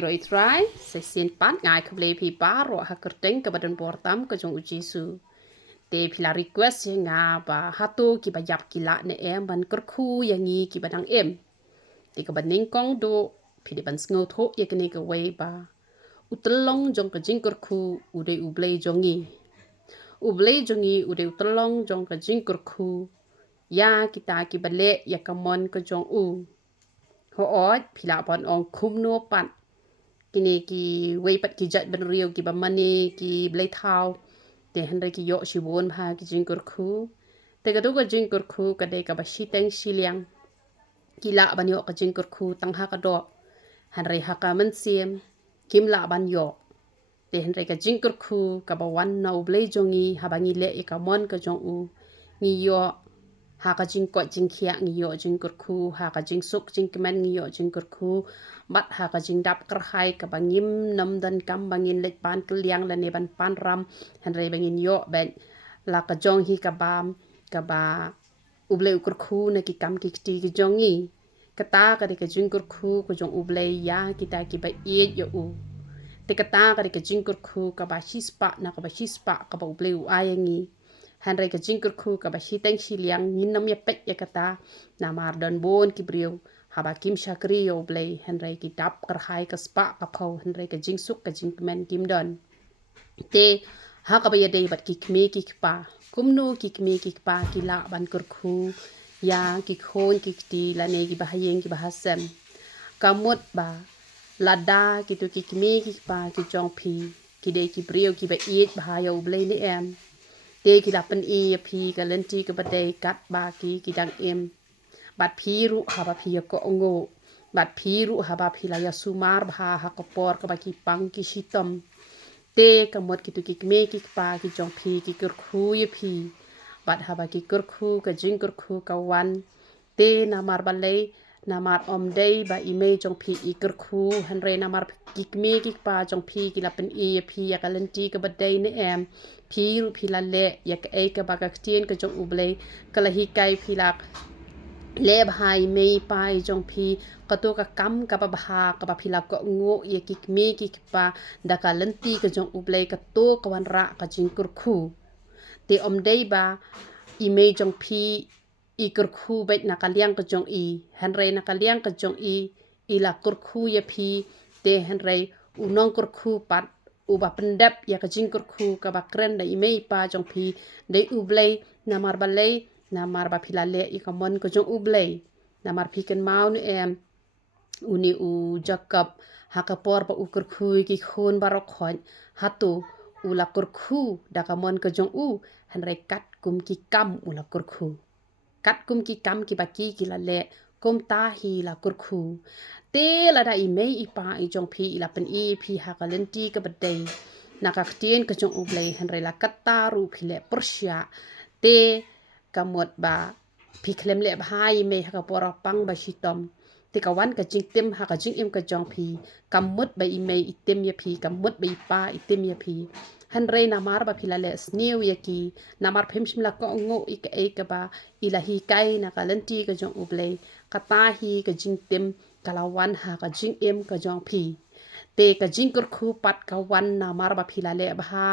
Rồi try se sien pat ngai kable pi paro ha kerteng ke badan portam ke jong uji su. Te pila request ye nga ba hatu ki ba yap kila ne em ban kyrkhu yang ngi ki badang em. Te ke baning kong do pi de ban sngo tho ye ke ne ke wei ba. Utelong jong ke jing kyrkhu ude ublei jongi. Ublei jongi ude utelong jong ke jing kyrkhu. Ya kita ki bale ya kamon ke jong u. Ho ot pila pon ong kum no pat. Kini ki wei pat ki jat ben riu ki ba mani ki blai thau te henre ki yo shi won pha ki jing kyrkhu te ka do ka jing kyrkhu ka de ka ba shi teng shi liang ki la ban yo ka jing kyrkhu tang ha ka do henre ha ka man siem kim la ban yo te henre ka jing kyrkhu ka ba wan na u blai jongi ha ba ngi le e ka mon ka jong u ngi yo ha ka jing ko jing khia ngi yo jing kyrkhu ha ka jing suk jing kemen ngi yo jing kyrkhu bat ha ka jing dap kerhai ka bangim nam dan kam bangin lek pan keliang la ne ban pan ram han re bangin yo ben la ka jong hi ka ba uble kyrkhu ne ki kam ki ti ki jongi kata ka de ka jing kyrkhu ko jong uble ya kita ki ba ye yo u te kata ka de ka jing kyrkhu ka ba hispa na ka ba hispa ka ba uble u ayangi han re ka jing kyrkhu ka ba shi teng shi liang nin nam ya pek ya kata na mar don bon ki briu haba kim shakri yo blay henry ki dap kerhai ke spa ka phau henry ka jing suk ka jing men kim don te ha ka ba ya dei bat ki kme ki pa kumno ki kme ki pa ki la ban kyrkhu ya ki khon ki ti la ne ki ba hayeng ki ba hasem kamut ba lada ki tu ki kme ki pa ki jong phi ki de ki brio ki ba eat ba yo blay ni em te ki la pen e phi ka lenti ka ba dei kat ba ki dang em bat phiru haba phiya ko ngo bat phiru haba phila ya sumar bha ha ko por ka ba ki pang ki shitom te ka mot ki tu ki me ki pa ki jong phi ki kyrkhu ye phi bat haba ki kyrkhu ka jing kyrkhu ka wan te na mar balai na mar om dei ba ime jong phi I kyrkhu han re na mar ki me ki pa jong phi ki la pen e ye phi ya ka lenti ka ba dei ne em phiru phila le ya ka e ka ba ka tien ka jong ublei ka la hi kai philak le bhai mei pai jong phi ka to ka kam ka ba bha ka ba phila ko ngo ye ki me ki pa da ka lenti ka jong uble ka to ka wan ra ka jing kyrkhu te om dei ba I me jong phi I kyrkhu bet na ka liang ka jong I han re na ka liang ka jong I la kyrkhu ye phi te han re u nong kyrkhu pat u ba pendap ya ka jing kyrkhu ka ba kren da I me pa jong phi de uble na mar balai na mar ba phila le I ka mon ko jong ublei na mar phiken mau ni em uni u jakap ha ka por ba u kyrkhu ki khon barok khon hatu u la kyrkhu da ka mon ko jong u han re kat kum ki kam u la kyrkhu kat kum ki kam ki ba ki la le kom ta hi la kyrkhu te la da I mei I pa I jong phi I la pen I phi ha ka lenti ka badai na ka tien ka jong ublei han re la katta ru phi le persya te kamot ba phi klem le bhai me ha ka por pang ba shitom te ka wan ka jing tem ha ka jing em ka jong phi kamut ba I me I tem ye phi kamut ba I pa I tem ye phi han re na mar ba phila le snew ye ki na mar phem shim la ko ngo I ka e ka ba I la hi kai na ka lenti ka jong uble ka ta hi ka jing tem ka la wan ha ka jing em ka jong phi te ka jing kyrkhu pat ka wan na mar ba phila le bha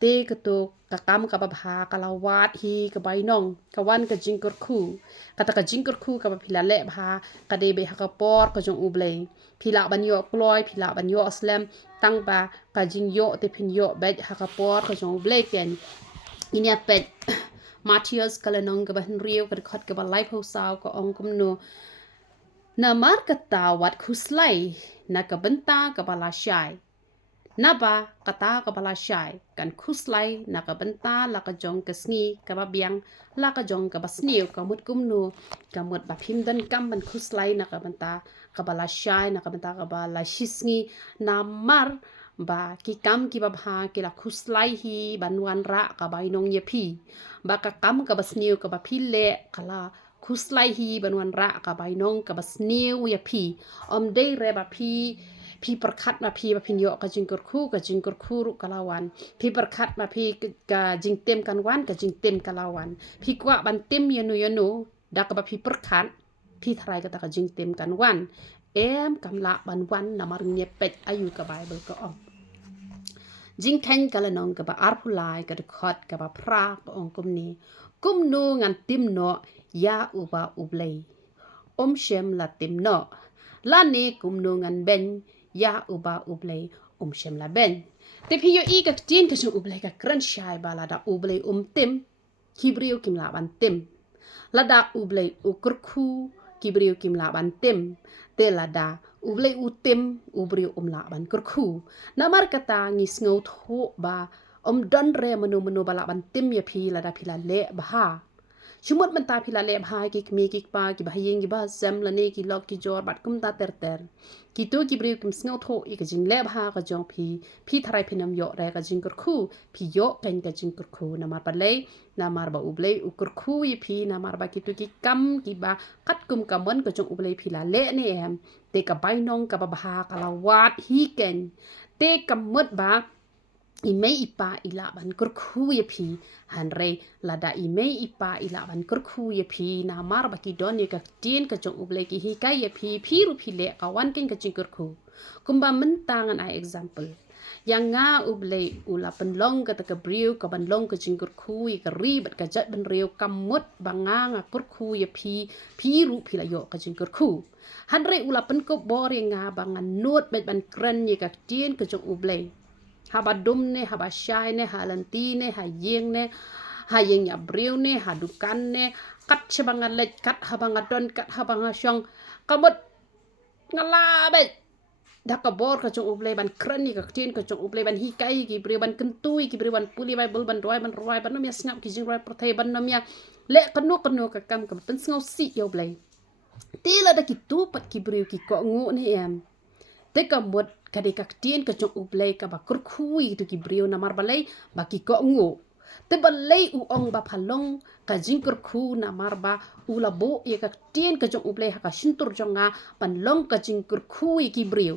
te ka to ka kam ka ba bha ka la wat hi ka bai nong ka wan ka jing kyrkhu ka ta ka jing kyrkhu ka ba phila le bha ka de be ha ka por ka jong uble phila ban yo kloi phila ban yo aslam tang ba ka jing yo te phin yo be ha ka por ka jong uble ken inia pet Matthias kalanong ka ba henrio ka khot ka ba life ho saw ka ong kum no na mar ka tawat khuslai na ka benta ka bala shai na ba kata ka bala shai kan khuslai na ka benta la ka jong ka sngi ka ba biang la ka jong ka ba sniu ka mut kum no ka mut ba phim dan kam ban khuslai na ka benta ka bala shai na ka benta ka bala shisngi na mar ba ki kam ki ba bha ki la khuslai hi ban wan ra ka bai nong ye phi ba ka kam ka ba sniu ka ba phil le kala khuslai hi ban wan ra ka bai nong ka ba sniu ye phi om dei re ba phi phi perkhat ma phi ba phin yo ka jing kyrkhu ru kalawan phi perkhat ma phi ka jing tem kan wan ka jing tem kalawan phi kwa ban tem yanu da ka ba phi perkhat phi thrai ka ta ka jing tem kan wan cầm lạ ban văn nằm ở nhẹ bệt ayu cái Bible cái ông jing keng cái nong cái bà arpulai cái khot cái bà pra cái ông kum nu ngan tim no ya uba ublei shem là tim no lani kum nu ngan ben ya uba ublei shem là ben te phi yo I cái tin cái ublei cái kran shai ba la da ublei tim Kibrio kim la ban tim lada ublei kyrkhu Kibrio kim la ban tim te lada ublei tim ubrio la ban kyrkhu namar kata ngis ngau tho ba don re menu bala ban tim ya phi lada phila le bha Shumot menta phila le bha ki kmi ki pa ki bhayeng ki ba sem lane ki lok ki jor bat kum ta ter ki to ki briu kim sngo tho I ka jing le bha ka jong phi tharai phinam yo re ka jing kyrkhu phi yo ken ka jing kyrkhu namar palei namar ba ublei kyrkhu yi phi namar ba ki to ki kam ki ba kat kum kamon ka jong ublei phila le ne em te ka bai nong ka ba bha ka la wat hi ken te kam mot ba imei ipa ila ban kyrkhu ye phi hanre lada imei ipa ila ban kyrkhu ye phi na mar ba ki don ye ka tin ka jong uble ki hi kai ye phi ru phi le ka wan ken ka jing kyrkhu kumba mentangan ai example yang nga uble ula penlong ka ta ka briu ka ban long ka jing kyrkhu ye ka ri bat ka jat ban riu kamut banga nga kyrkhu ye phi ru phi la yo ka jing kyrkhu hanre ula pen ko bor ye nga banga not bet ban kran ye ka tin ka jong uble haba dum ne haba shai ne halanti ne hayeng ne hayeng ya briu ne hadukan ne kat sebangan lek kat habanga don kat habanga syong kamot ngala be dak ka bor ka jong uble ban krani ka tin ka jong uble ban hikai ki briu ban kentui ki briu ban puli bible ban roi ban nom ya snap ki jing roi protei ban nom ya le kanu ka kam ka pen ngau si yo ble tila da ki tu pat ki briu ki ko ngu ne em te ka mot kade ka tin ka jong ublei ka ba kyrkhui tu ki brio na mar balai ba ki ko ngo te balai u ong ba phalong ka jing kyrkhu na mar ba u la bo ye ka tin ka jong ublei ha ka shintur jonga pan long ka jing kyrkhui ki brio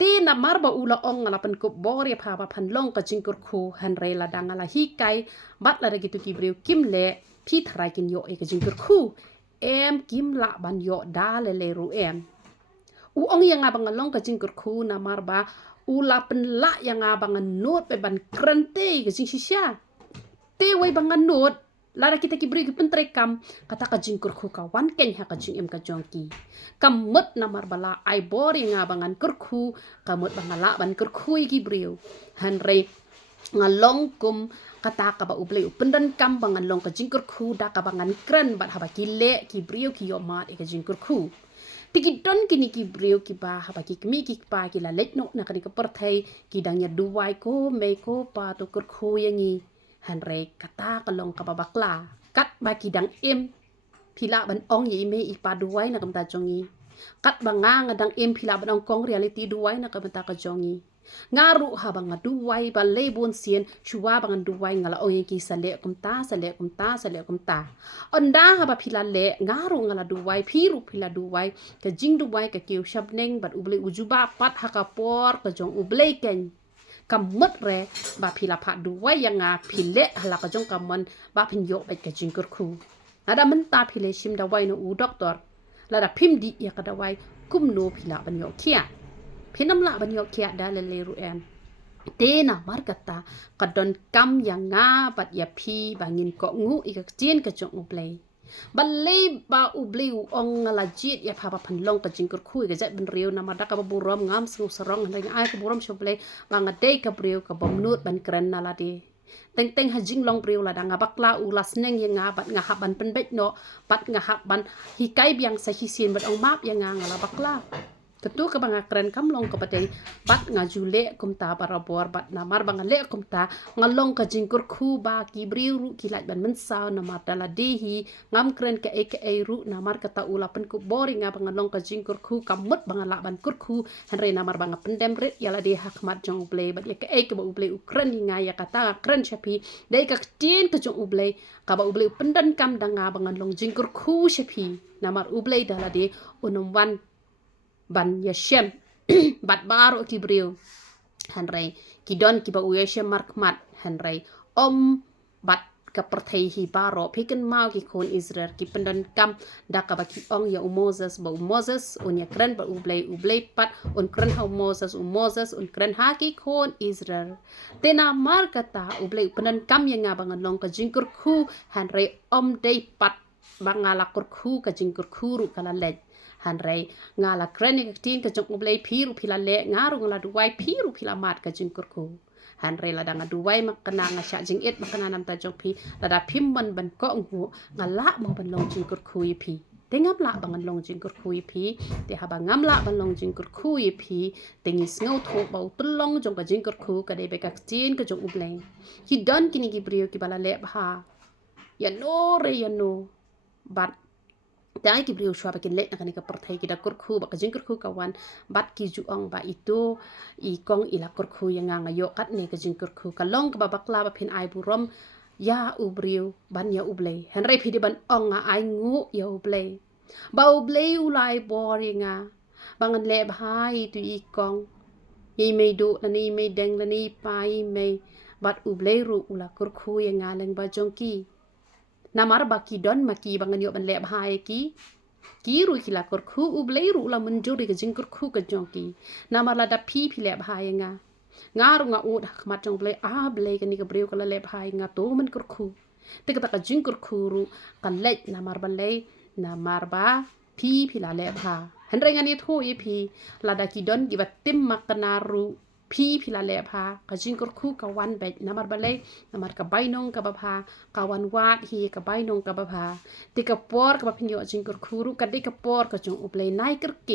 te na mar ba u la ong la pan ko bor ye pha ba phan long ka jing kyrkhu han re la dang la hi kai bat la re ki tu ki brio kim le phi thrai kin yo e ka jing kyrkhu em kim la ban yo da le ru em ong yang abang long ka jing kyrkhu na marba ula penla yang abang not pe ban krante ka jing shisha te wai bang not lara kita ki bri ki pentre kam kata ka jing kyrkhu ka wan ken ha ka jing em ka jongki kamut na marbala ai bor yang abang kyrkhu kamut bangala ban kyrkhu ki briu hanre ngalong kum kata ka ba uble pendan kam bangan long ka jing kyrkhu da ka bangan kran bat ha ba ki le ki briu ki yo mat ka jing kyrkhu tiki don kini ki brio ki ba haba ki kmi ki pa ki la let no na kani ka perthai ki dang ya duwai ko me ko pa to kyrkhu yangi hanre kata ka long ka babakla kat ba ki dang em phila ban ong yi me I pa duwai na kam ta jongi kat ba nga dang em phila ban ong kong reality duwai na kam ta ka jongi ngaru haba nga duwai ba lebon sien shuwa ba nga duwai ngala oye ki sale kum ta onda haba phila le ngaru ngala duwai phiru phila duwai ka jing duwai ka kiu shabneng bat uble ujuba pat hakapor ka jong uble ken kamut re ba phila pha duwai yang phile hala ka jong kamon ba phin yo ba ka jing kyrkhu ada menta phile shim dawai no u doctor la da phim di ya ka dawai kum no phila ban yo khia Pinam la ban yo kia da le ru em te na mar kata kadon kam yang nga bat ya phi bangin ko ngu I ka tien ka jong ublei balei ba ublei u ong la jit ya pha ba phan long ka jing kyrkhu ga jat ban riu na ma da ka ba burom ngam su sarong na ai ka burom shoblei ba nga dei ka briu ka bom nut ban kran na la di teng ha jing long briu la da nga bakla u las neng yang nga bat nga ha ban pen bet no bat nga ha ban hi kai biang sa hi sin bat ong map yang nga la bakla Ketu ka banga kren kam long ka patay bat nga jule kumta para bor bat namar banga le kumta ngalong ka jing kyrkhu ba ki briu ru kilat ban mensaw namar dala dehi ngam kren ka e ru namar kata ula pen ku bori nga banga long ka jing kyrkhu kamut banga la ban kyrkhu hanre namar banga pendem ret yala de hakmat jong ble bat ya ka ba uble ukren nga ya kata kren shapi dai ka tin ka jong uble ka ba uble pendan kam danga banga long jing kyrkhu shapi namar uble dala de unum wan ban yashem bat baro ki briu hanrei ki don ki ba u yashem markmat hanrei om bat กับประเทศฮีบารอพี่กันมากี่คนอิสราเอลกี่เป็นดันกำดักกับกี่องยาอุโมเสสบ่อุโมเสสอุนยาเกรนบ่อุเบลปัดอุนเกรนฮาอุโมเสสอุนเกรนฮากี่คนอิสราเอลเตนามาร์กตาอุเบลเป็นดันกำยังงาบังลงกับจิงกุรคูฮันเรเดย์ปัดบังงาลักกุรคูกับจิงกุรคูรุกันละเล็ดฮันเรงาลักเกรนกับทีนกับจงอุเบลพีรุพิลาเละงารุงลาดูไวพีรุพิลามาดกับจิงกุรคูฮันเรลาดังดูไว้มักนางอาชาจิงเอ็ดมักนานำตาจงพีลาดาพิมมันบันก็หัวงาละมังบันลงจิงกุดคุยพีเตงับละบังลงจิงกุดคุยพีเตหาบังงามละบันลงจิงกุดคุยพีเตงิสเงาทบเอาตุลงจงกับจิงกุดคุกระเดไปกักจีนกับจงอุบเลงฮิดอนกินกิบริโอกิบาลาเละบฮายาโนเรยาโนบัดแต่ไอ้กิบริโอชัวไปกินเละนักนี่กับประเทศกิดกุดคุบักจิงกุดคุกัวันบัดกิจุองบะituอีกองอีลักกุดคุยังงางโยกัดนี่กับจิงกุดคุกะลงกับบักลาบะพินไอบุรมยาอุบริโอบันยาอุบเลเห็นไรพี่ดิบันองงาไองูยาอุบเลบ่อุบเลอุไลบอริงาบังอันเละบายตุอีกองยี่ไม่ดูละนี่ไม่เด้งละนี่ไปไม่บัดอุบเลรูอุลักกุดคุยังงาเลงบะจงกีnamar baki don maki bangan yo ban le bhai ki ru khila kurkhu ublei ru la munjuri ke jing kurkhu ke jongki namar la da phi le bhai nga ru nga ud khmat jong ble ble ke ni ke breu kala le bhai nga to man kurkhu te ka ta jing kurkhu ru kan le namar ban le namar ba phi la le bha han re nga ni tho ye phi la da ki don ki ba tim makna ruพี่พิลาเลพากจิงกุคู่กับวันเบ็ดน้ำมันบะเล่น้ำมันกับใบนงกับบะพากับวันวาดฮีกับใบนงกับบะพาติกับปอร์กับพิญโยจิงกุคู่รู้กันได้กับปอร์กับจงอุบเลยนายกระเก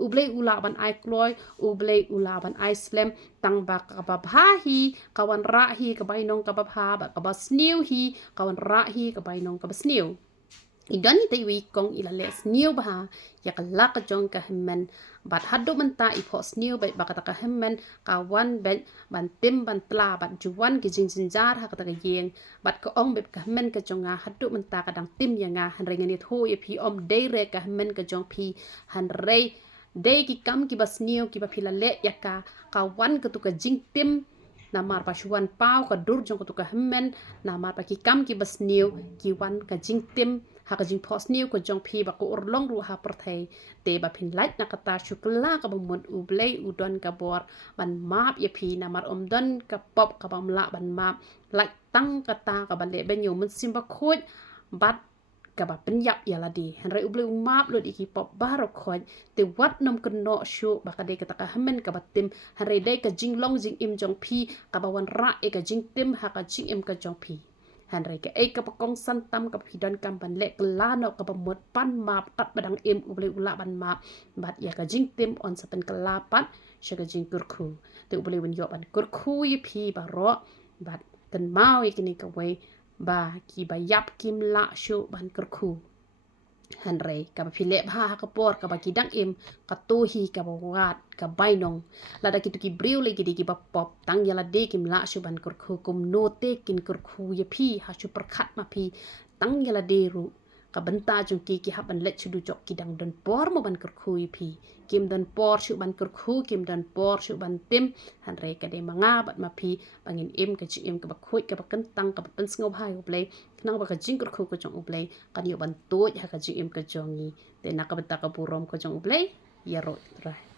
อุบเลยอุลาบันไอกลอยอุบเลยอุลาบันไอสเลมตั้งบักกับบะพาฮีกับวันระฮีกับใบนงกับบะพาบักกับบะสเนียวฮีกับวันระฮีกับใบนงกับบะสเนียวidan ite wi kong ilale sniu bah ya kala ka jong ka hemmen bat hadu menta ipo sniu ba bakata ka hemmen kawan ben ban tim ban tla ban juwan ki jing jinjar ha kata ka yeng bat ko ong beb ka hemmen ka jonga hadu menta ka dang tim ya nga han rengen it ho ye phi om dei re ka hemmen ka jong phi han re dei ki kam ki bas sniu ki ba philale ya ka kawan ka tu ka jing tim namar pasuan pau ka dur jong ka tu ka hemmen namar pa ki kam ki bas sniu ki wan ka jing timหากจิงพอสนิวก็จงพีบักอุรลงรูหาประเทศเตบพินไลท์นักตาชุกลากับบมุนอุเบลอุดอนกับบอร์บันมาบยพีนามารอมดอนกับปอบกับบมละบันมาบไลท์ตั้งกตากับบันเลเบนโยมันซิมบักโคดบัดกับบัเป็นยับยาลาดีเห็นไรอุเบลอุมาบลุดอีกีปอบบารคอยเตวัดนมกันโนชูบักเดกตะกะฮัมเมนกับบัดติมเห็นไรได้กับจิงลงจิงอิมจงพีกับวันระเอกจิงติมหากจิงอิมกับจงพีฮันไรก็กับกองสันตัมกับพิดอนกำบันเล็กลานอกับหมดปั้นมาปัดบังเอ็มอุบเลอุลาบันมาบัดยากจิงเต็มออนสเป็นกลาปัดชกจิงกุรคูแต่อุบเลวันยอบันกุรคูยพีบารอบัดกันมาอีกนี่ก็ไว้บากีบายับกิมละชูบันกุรคูฮันไรกับพิเล็บฮากับปอร์กับกิดังเอ็มกับตูฮีกับวาดกับใบนงลาดากิตุกิบริวเลยกิดิกิบับปอบตั้งยาลาเดกิมละชูบันกุรคูกุมโนเตกินกุรคูยพีฮาชูประคัดมาพีตั้งยาลาเดรุกับบันตาจงกีกิฮับบันเล็ดชูดูจอกกิดังดันปอร์มาบันกุรคูยพีกิมดันปอร์ชูบันกุรคูกิมดันปอร์ชูบันเต็มฮันไรกับเดมังาบัดมาพีบังเงินเอ็มกับจิเอ็มกับบักคุยกับบักกันตังกับบักเป็นสงบหายอุบเลยนางบักจิงกุรคูกับจงอุบเลยกันอยู่บันโต้ยฮักกับจิเอ็มกับจงงี้แต่นักกับบันตากับบุรมกับจงอุบเลยยารอดไร